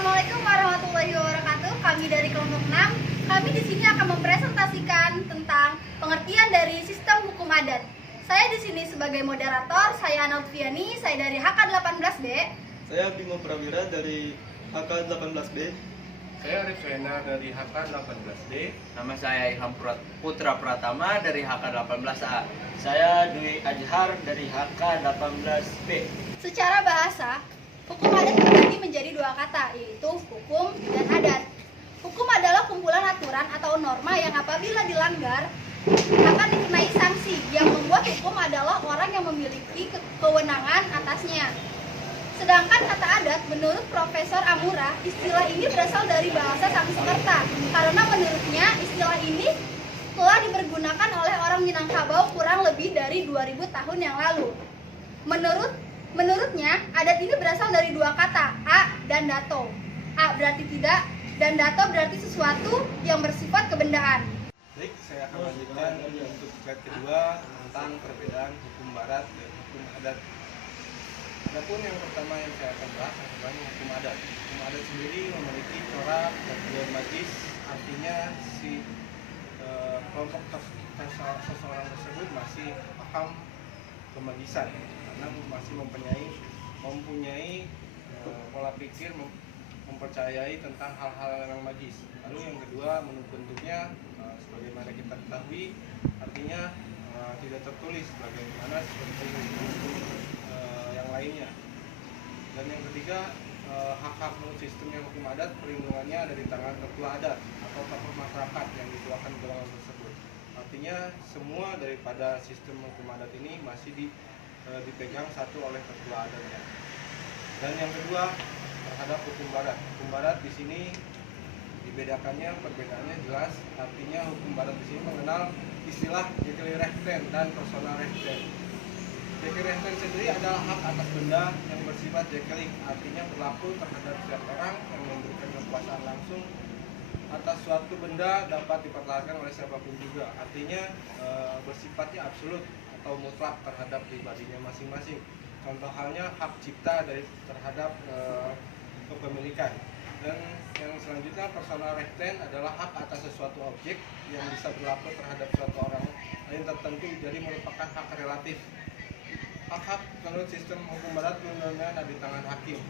Assalamualaikum warahmatullahi wabarakatuh. Kami dari kelompok 6. Kami di sini akan mempresentasikan tentang pengertian dari sistem hukum adat. Saya di sini sebagai moderator, saya Anaufiani, saya dari HK18B. Saya Bimo Prawira dari HK18B. Saya Arif Suena dari HK18D. Nama saya Ilham Putra Pratama dari HK18A. Saya Dwi Azhar dari HK18B. Secara bahasa, hukum adat terbagi menjadi dua kata, yaitu hukum dan adat. Hukum adalah kumpulan aturan atau norma yang apabila dilanggar akan dikenai sanksi. Yang membuat hukum adalah orang yang memiliki kewenangan atasnya. Sedangkan kata adat, menurut Profesor Amura, istilah ini berasal dari bahasa Sanskerta karena menurutnya istilah ini telah dipergunakan oleh orang Minangkabau kurang lebih dari 2000 tahun yang lalu. Menurutnya, adat ini berasal dari dua kata, a dan dato. A berarti tidak, dan dato berarti sesuatu yang bersifat kebendaan. Baik, saya akan lanjutkan untuk slide kedua tentang perbedaan hukum barat dan hukum adat. Adapun yang pertama yang saya akan bahas adalah hukum adat. Hukum adat sendiri memiliki corak dan magis, artinya si kelompok seseorang tersebut masih paham kemagisan karena masih mempunyai pola pikir mempercayai tentang hal-hal yang magis. Lalu yang kedua, menurut bentuknya sebagaimana kita ketahui artinya tidak tertulis bagaimana seperti yang lainnya. Dan yang ketiga, hak-hak menurut sistemnya hukum adat perlindungannya ada di tangan ketua adat atau tokoh masyarakat yang dituakan golongan tersebut. Artinya semua daripada sistem hukum adat ini masih dipegang satu oleh ketua adatnya. Dan yang kedua, terhadap hukum barat. Hukum barat di sini perbedaannya jelas. Artinya hukum barat di sini mengenal istilah jekeli rechten dan persona rechten. Jekeli rechten sendiri adalah hak atas benda yang bersifat jekeli, artinya berlaku terhadap setiap orang yang memberikan kekuasaan langsung atas suatu benda dapat dipertahankan oleh siapapun juga. Artinya bersifatnya absolut atau mutlak terhadap pribadinya masing-masing. Contoh halnya hak cipta terhadap kepemilikan. Dan yang selanjutnya, persona rechten adalah hak atas sesuatu objek yang bisa berlaku terhadap suatu orang lain tertentu, jadi merupakan hak relatif. Hak-hak menurut sistem hukum barat perlindungannya ada di tangan hakim.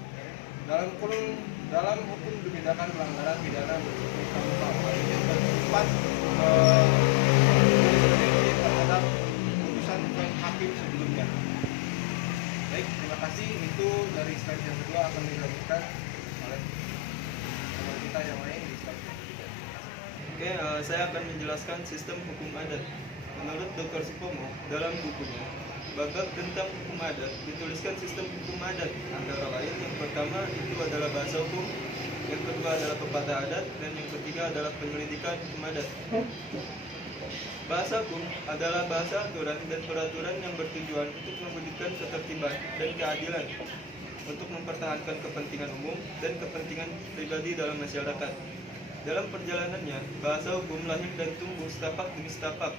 Dalam hukum dibedakan pelanggaran pidana bersifat kampal, artinya bersifat terhadap putusan hakim sebelumnya. Baik, terima kasih. Itu dari slide yang kedua akan dilanjutkan oleh teman kita yang lain di slide yang ketiga. Oke, saya akan menjelaskan sistem hukum adat. Menurut Dr. Supomo, dalam bukunya Bab tentang hukum adat dituliskan sistem hukum adat antara lain yang pertama itu adalah bahasa hukum, yang kedua adalah pepatah adat, dan yang ketiga adalah penyelidikan hukum adat. Bahasa hukum adalah bahasa aturan dan peraturan yang bertujuan untuk mewujudkan ketertiban dan keadilan, untuk mempertahankan kepentingan umum dan kepentingan pribadi dalam masyarakat. Dalam perjalanannya, bahasa hukum lahir dan tumbuh setapak demi setapak.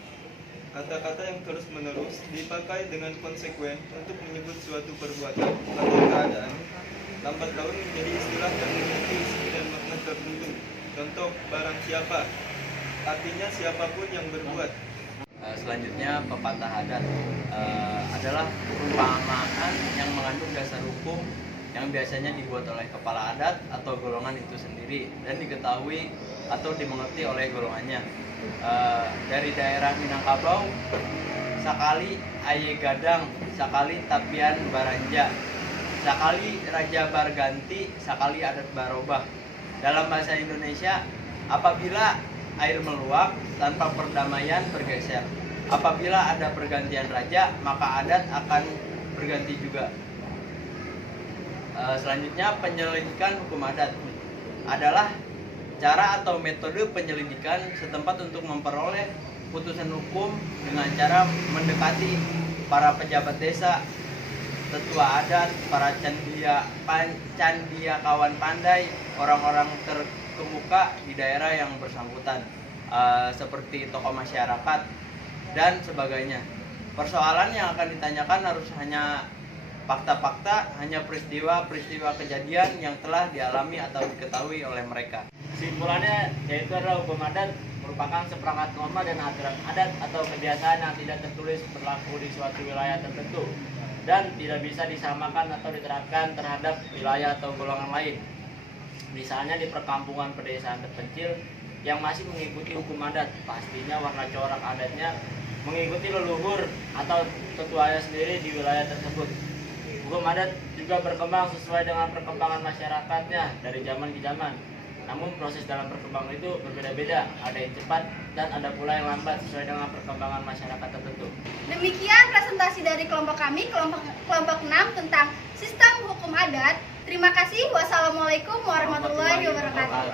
Kata-kata yang terus-menerus dipakai dengan konsekuen untuk menyebut suatu perbuatan atau keadaan, lambat laun menjadi istilah yang memiliki isi dan makna tertentu. Contoh, barang siapa, artinya siapapun yang berbuat. Selanjutnya, pepatah adat adalah perumpamaan yang mengandung dasar hukum yang biasanya dibuat oleh kepala adat atau golongan itu sendiri dan diketahui atau dimengerti oleh golongannya. Dari daerah Minangkabau, sakali aye gadang, sakali tapian baranja, sakali raja barganti, sakali adat barobah. Dalam bahasa Indonesia, apabila air meluap tanpa perdamaian bergeser, apabila ada pergantian raja maka adat akan berganti juga. Selanjutnya, penyelidikan hukum adat adalah cara atau metode penyelidikan setempat untuk memperoleh putusan hukum dengan cara mendekati para pejabat desa, tetua adat, para candiakawan pandai, orang-orang terkemuka di daerah yang bersangkutan, seperti tokoh masyarakat dan sebagainya. Persoalan yang akan ditanyakan harus hanya Fakta-fakta hanya peristiwa-peristiwa kejadian yang telah dialami atau diketahui oleh mereka. Kesimpulannya yaitu adalah hukum adat merupakan seperangkat norma dan aturan adat atau kebiasaan yang tidak tertulis berlaku di suatu wilayah tertentu dan tidak bisa disamakan atau diterapkan terhadap wilayah atau golongan lain. Misalnya di perkampungan pedesaan terpencil yang masih mengikuti hukum adat, pastinya warna corak adatnya mengikuti leluhur atau tetuanya sendiri di wilayah tersebut. Hukum adat juga berkembang sesuai dengan perkembangan masyarakatnya dari zaman ke zaman. Namun proses dalam perkembangan itu berbeda-beda, ada yang cepat dan ada pula yang lambat sesuai dengan perkembangan masyarakat tertentu. Demikian presentasi dari kelompok kami, kelompok 6 tentang sistem hukum adat. Terima kasih. Wassalamualaikum warahmatullahi wabarakatuh.